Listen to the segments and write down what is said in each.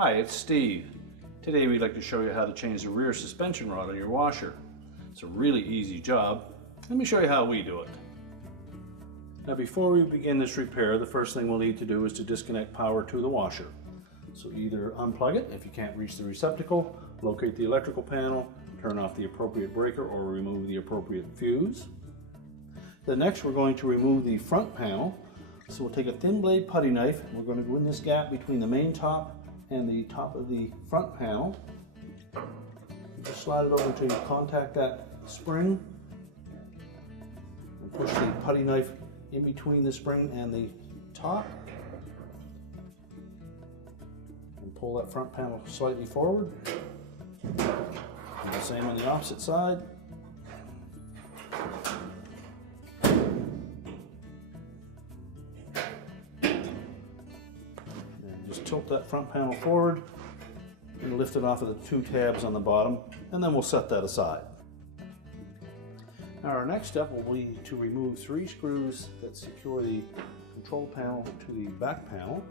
Hi, it's Steve. Today we'd like to show you how to change the rear suspension rod on your washer. It's a really easy job. Let me show you how we do it. Now before we begin this repair, the first thing we'll need to do is to disconnect power to the washer. So either unplug it if you can't reach the receptacle, locate the electrical panel, turn off the appropriate breaker or remove the appropriate fuse. Then next we're going to remove the front panel. So we'll take a thin blade putty knife and we're going to go in this gap between the main top and the top of the front panel. Just slide it over until you contact that spring and push the putty knife in between the spring and the top and pull that front panel slightly forward. And the same on the opposite side. Just tilt that front panel forward and lift it off of the two tabs on the bottom, and then we'll set that aside. Now our next step will be to remove 3 screws that secure the control panel to the back panel.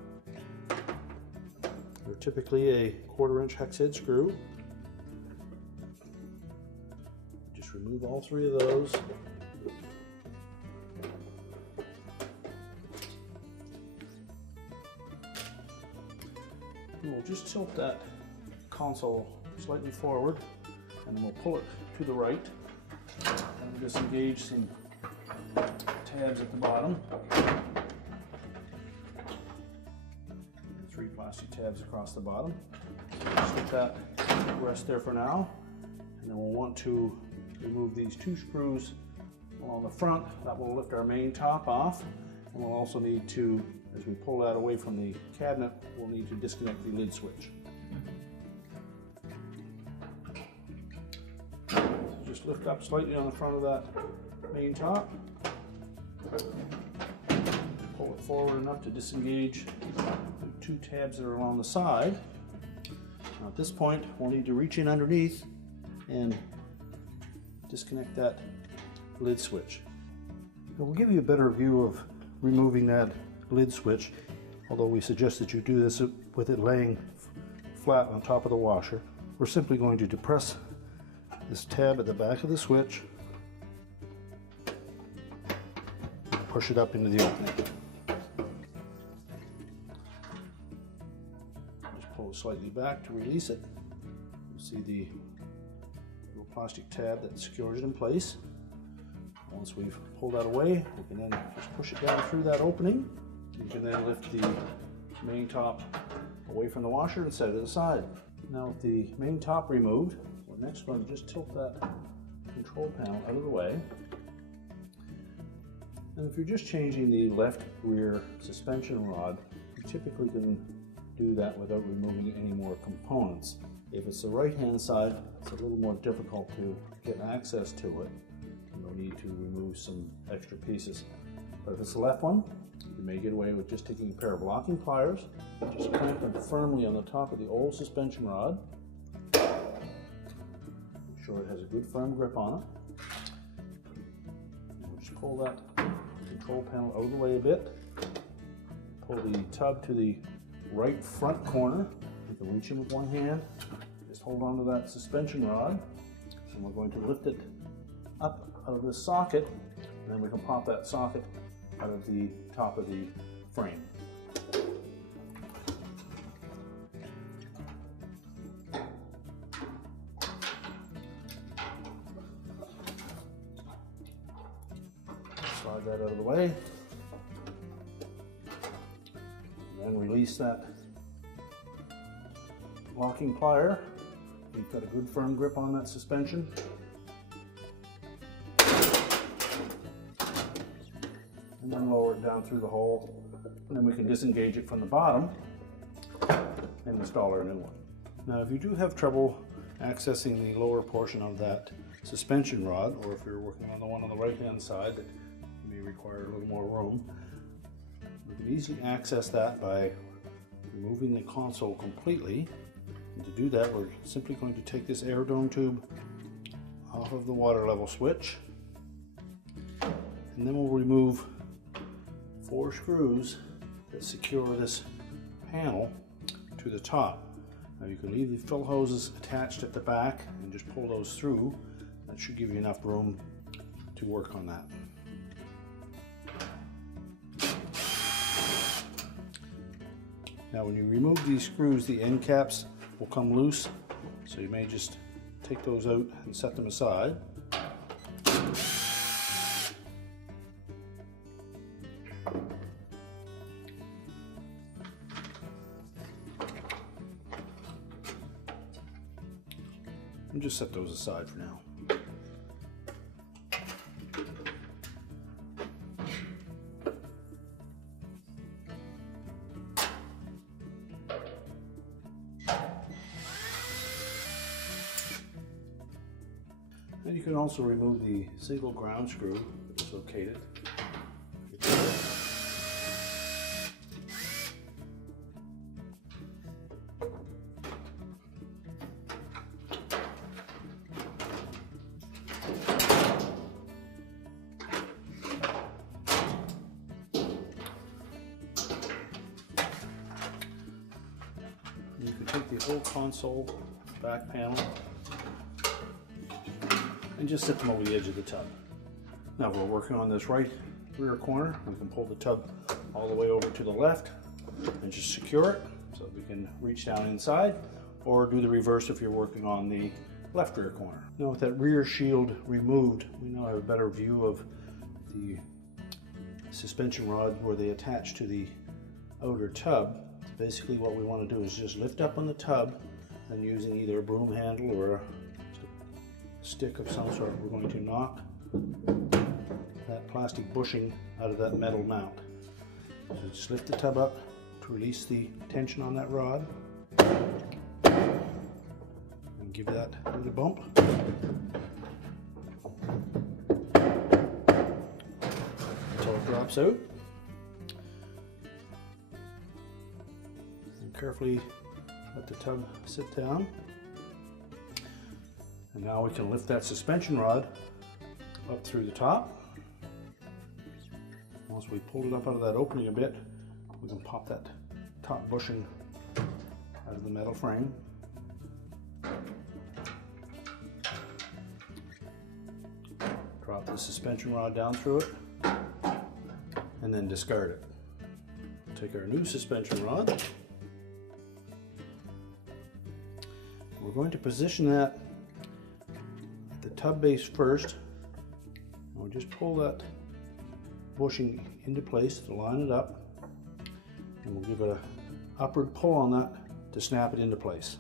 They're typically a 1/4 inch hex head screw. Just remove all 3 of those. And we'll just tilt that console slightly forward and then we'll pull it to the right and we'll disengage some tabs at the bottom. 3 plastic tabs across the bottom. So just let that rest there for now, and then we'll want to remove these 2 screws along the front. That will lift our main top off, and we'll also need to, as we pull that away from the cabinet, we'll need to disconnect the lid switch. So just lift up slightly on the front of that main top. Pull it forward enough to disengage the 2 tabs that are along the side. Now at this point, we'll need to reach in underneath and disconnect that lid switch. We'll give you a better view of removing that lid switch, although we suggest that you do this with it laying flat on top of the washer. We're simply going to depress this tab at the back of the switch, push it up into the opening. Just pull it slightly back to release it. You see the little plastic tab that secures it in place. Once we've pulled that away, we can then just push it down through that opening. You can then lift the main top away from the washer and set it aside. Now with the main top removed, we're next going to just tilt that control panel out of the way. And if you're just changing the left rear suspension rod, you typically can do that without removing any more components. If it's the right hand side, it's a little more difficult to get access to it. You'll need to remove some extra pieces. But if it's the left one, you may get away with just taking a pair of locking pliers, just clamp them firmly on the top of the old suspension rod. Make sure it has a good firm grip on it. And we'll just pull that control panel out of the way a bit. Pull the tub to the right front corner. You can reach in with one hand. Just hold on to that suspension rod. And we're going to lift it up out of this socket, and then we can pop that socket out of the top of the frame. Slide that out of the way, and then release that locking plier. You've got a good firm grip on that suspension. And then lower it down through the hole, and then we can disengage it from the bottom and install our new one. Now if you do have trouble accessing the lower portion of that suspension rod, or if you're working on the one on the right hand side that may require a little more room, we can easily access that by removing the console completely. And to do that, we're simply going to take this air dome tube off of the water level switch, and then we'll remove 4 screws that secure this panel to the top. Now you can leave the fill hoses attached at the back and just pull those through. That should give you enough room to work on that. Now when you remove these screws, the end caps will come loose, so you may just take those out and set them aside. And just set those aside for now. And you can also remove the single ground screw that is located. You can take the whole console back panel and just set them over the edge of the tub. Now we're working on this right rear corner. We can pull the tub all the way over to the left and just secure it so that we can reach down inside, or do the reverse if you're working on the left rear corner. Now with that rear shield removed, we now have a better view of the suspension rod where they attach to the outer tub. Basically what we want to do is just lift up on the tub, and using either a broom handle or a stick of some sort, we're going to knock that plastic bushing out of that metal mount. So just lift the tub up to release the tension on that rod and give that a little bump. Until it drops out. And carefully let the tub sit down. And now we can lift that suspension rod up through the top. Once we pulled it up out of that opening a bit, we can pop that top bushing out of the metal frame. Drop the suspension rod down through it, and then discard it. Take our new suspension rod. We're going to position that at the tub base first. And we'll just pull that bushing into place to line it up, and we'll give it an upward pull on that to snap it into place.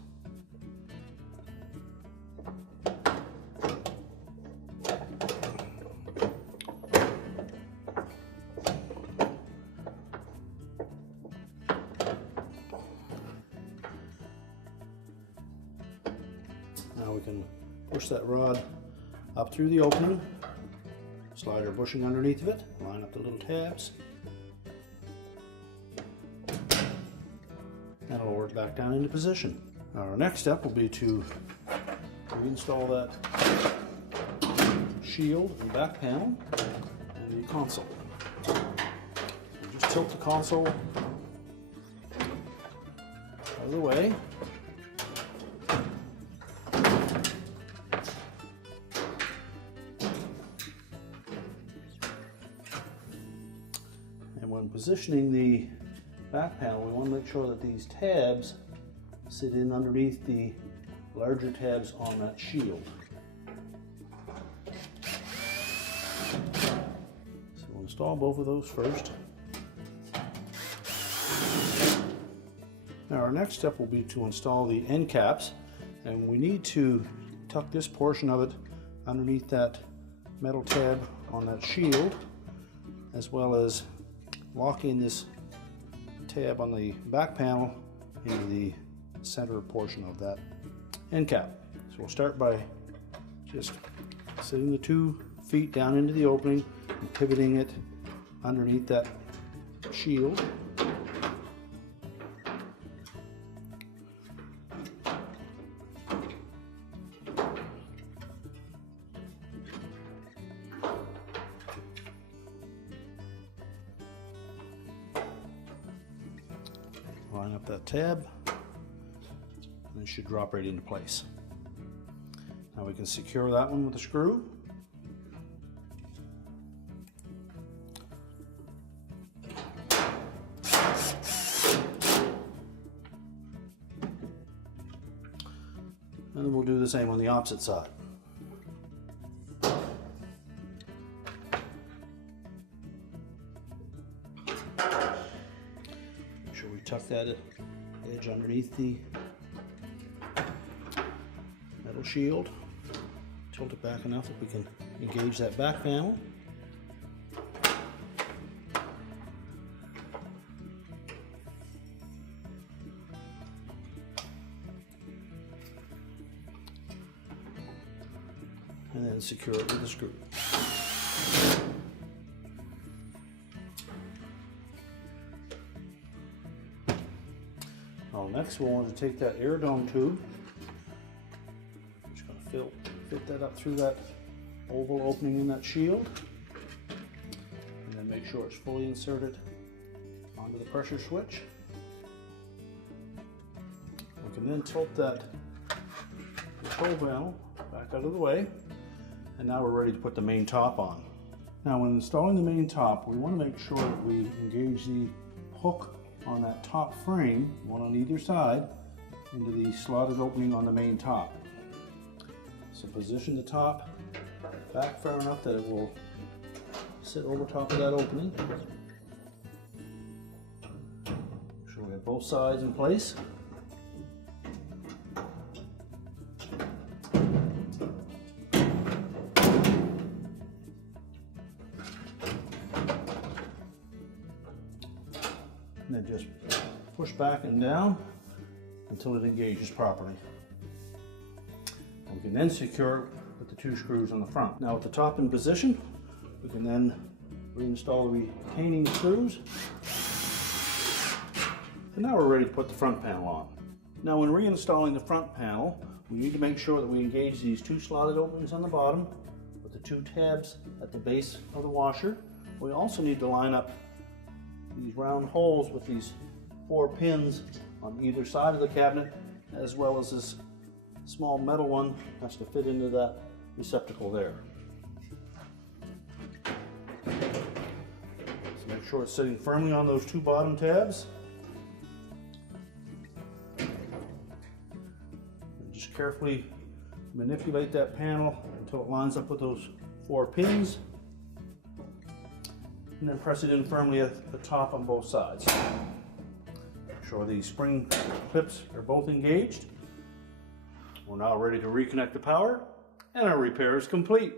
Now we can push that rod up through the opening, slide our bushing underneath of it, line up the little tabs, and lower it back down into position. Now our next step will be to reinstall that shield and back panel and the console. Just tilt the console out of the way. And when positioning the back panel, we want to make sure that these tabs sit in underneath the larger tabs on that shield. So we'll install both of those first. Now our next step will be to install the end caps, and we need to tuck this portion of it underneath that metal tab on that shield, as well as lock in this tab on the back panel into the center portion of that end cap. So we'll start by just sitting the 2 feet down into the opening and pivoting it underneath that shield. Line up that tab, and it should drop right into place. Now we can secure that one with a screw. And we'll do the same on the opposite side. Make sure we tuck that edge underneath the metal shield. Tilt it back enough that we can engage that back panel. And then secure it with a screw. Now next we'll want to take that air dome tube. I'm just going to fit that up through that oval opening in that shield. And then make sure it's fully inserted onto the pressure switch. We can then tilt that control panel back out of the way. And now we're ready to put the main top on. Now when installing the main top, we want to make sure that we engage the hook on that top frame, one on either side, into the slotted opening on the main top. So position the top back far enough that it will sit over top of that opening. Make sure we have both sides in place. And then just push back and down until it engages properly. And we can then secure it with the two screws on the front. Now with the top in position, we can then reinstall the retaining screws. And now we're ready to put the front panel on. Now when reinstalling the front panel, we need to make sure that we engage these two slotted openings on the bottom with the two tabs at the base of the washer. We also need to line up these round holes with these 4 pins on either side of the cabinet, as well as this small metal one has to fit into that receptacle there. So make sure it's sitting firmly on those two bottom tabs. And just carefully manipulate that panel until it lines up with those 4 pins. And then press it in firmly at the top on both sides. Make sure these spring clips are both engaged. We're now ready to reconnect the power, and our repair is complete.